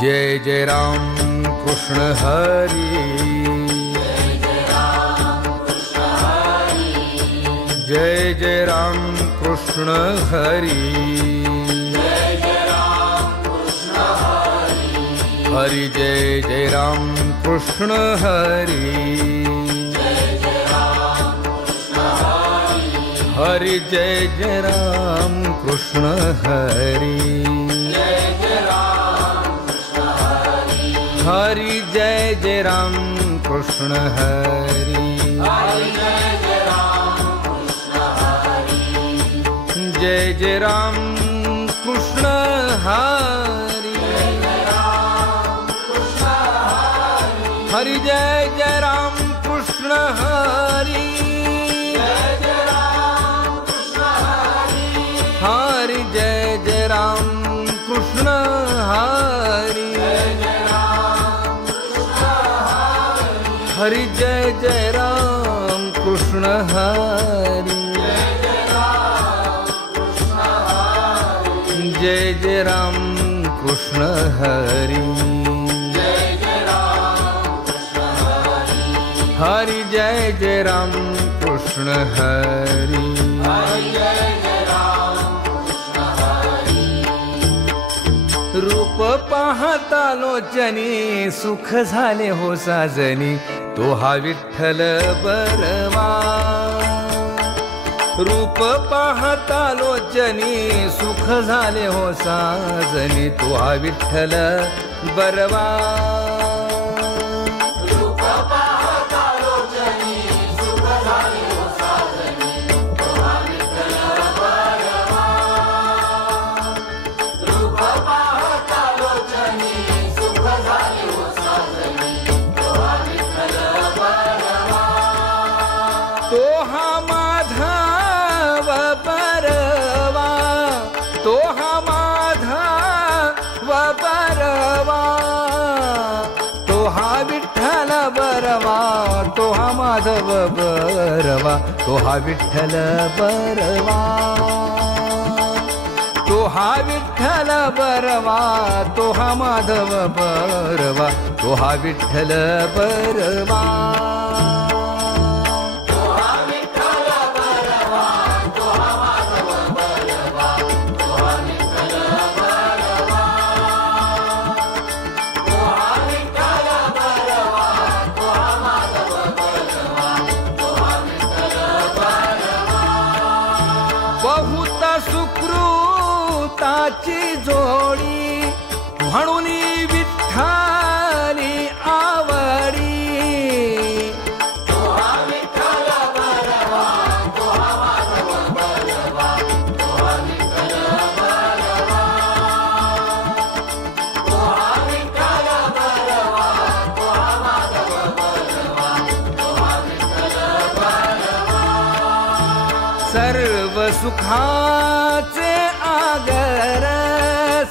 जय जय राम कृष्ण हरी, जय जय राम कृष्ण हरी, हरि जय जय राम कृष्ण हरी, हरि जय जय राम कृष्ण हरी, हरि जय जय राम कृष्ण हरी, जय जय राम कृष्ण हरी, हरि जय जय राम कृष्ण हरी, हरि जय जय राम कृष्ण हरी, हरि जय जय राम कृष्ण हरी, जय जय राम कृष्ण हरी, हरि जय जय राम कृष्ण हरी, रूप पाहता लोचनी सुख झाले हो साजनी, तो हा विठ्ठल बरवा, रूप पाहता लोचनी सुख झाले हो साजनी, तो हा विठ्ठल बरवा, रूप पाहता लोचनी सुख झाले हो साजनी, तो हा विठ्ठल बरवा, रूप पाहता लोचनी सुख झाले हो साजनी, तो हा विठ्ठल बरवा, तो हा माधव बरवा, तो हा माधव बरवा, तो हा विठ्ठल बरवा, तो हा माधव बरवा, तो हा विठ्ठल बरवा, तो हा विठ्ठल बरवा, तो हा माधव बरवा, तो हा विठ्ठल बरवा, बहुत सुकृताची जोडी म्हणून विठ्ठली आवडी, तो हा विठ्ठल बरवा, तो हा माधव बरवा, तो हा विठ्ठल बरवा, तो हा विठ्ठल बरवा, तो हा माधव बरवा, तो हा विठ्ठल बरवा, सर्व सुखाचे आगर,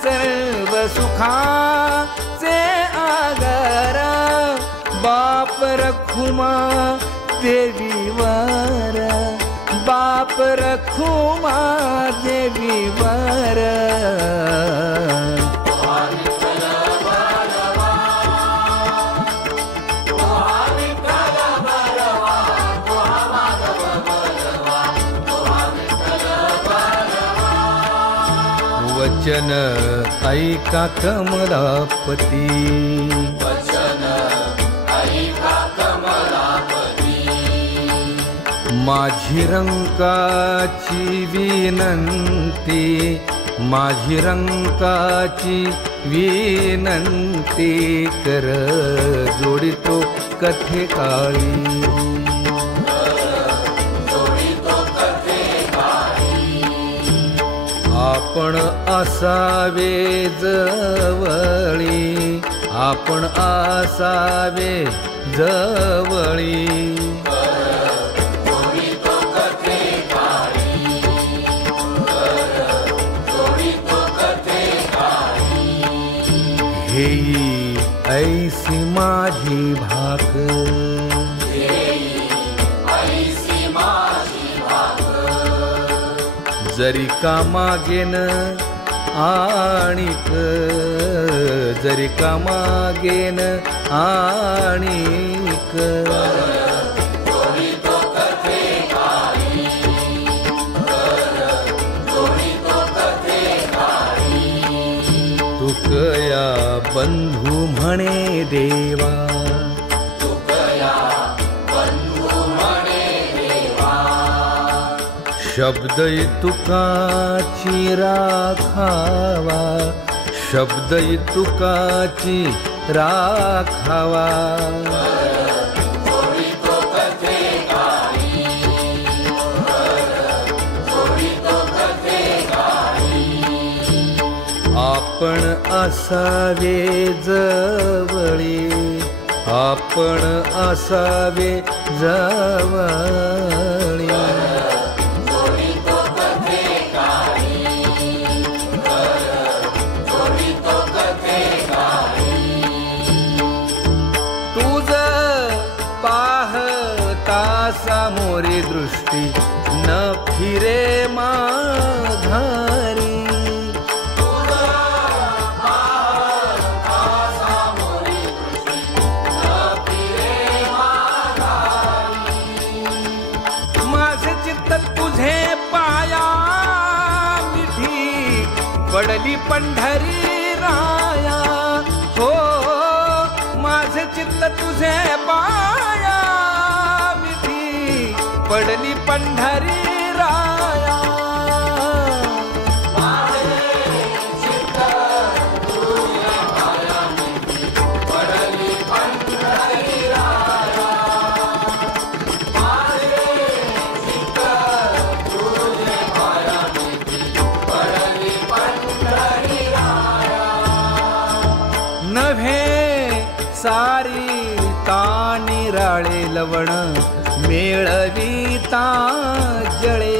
सर्व सुखाचे आगर, बाप रखुमा देवीवर, बाप रखुमा देवीवर, तो हा विठ्ठल बरवा, तो हा विठ्ठल बरवा, तो हा माधव बरवा, तो हा विठ्ठल बरवा, वचन ऐका कमलापती, वचन ऐका कमलापती, माझी रंकाची विनंती, माझी रंकाची विनंती, कर जोडितो कथे काळी, जोडितो कथे काळी, आपण असावे जवळी, आपण असावे जवळी, जोडितो कथे काळी, जोडितो कथे काळी, हेई ऐसी माझी भाक, ऐसी माझी भाक, जरी का मागेन आणिक जरी का मागेन आणिक तुकया बंधू म्हणे देवा शब्द तुकाची राखावा शब्द तुकाची राखावा आपण असावे जवळी आपण असावे जवळी तुझ पाहता सामोरी दृष्टी न फिरे माघारी तुझे पाया मिठी पडली पंढरी राया हो माझे चित्त तुझे पाया मिठी पडली पंढरी राया सारी तानिराळे लवण मेळविता जळे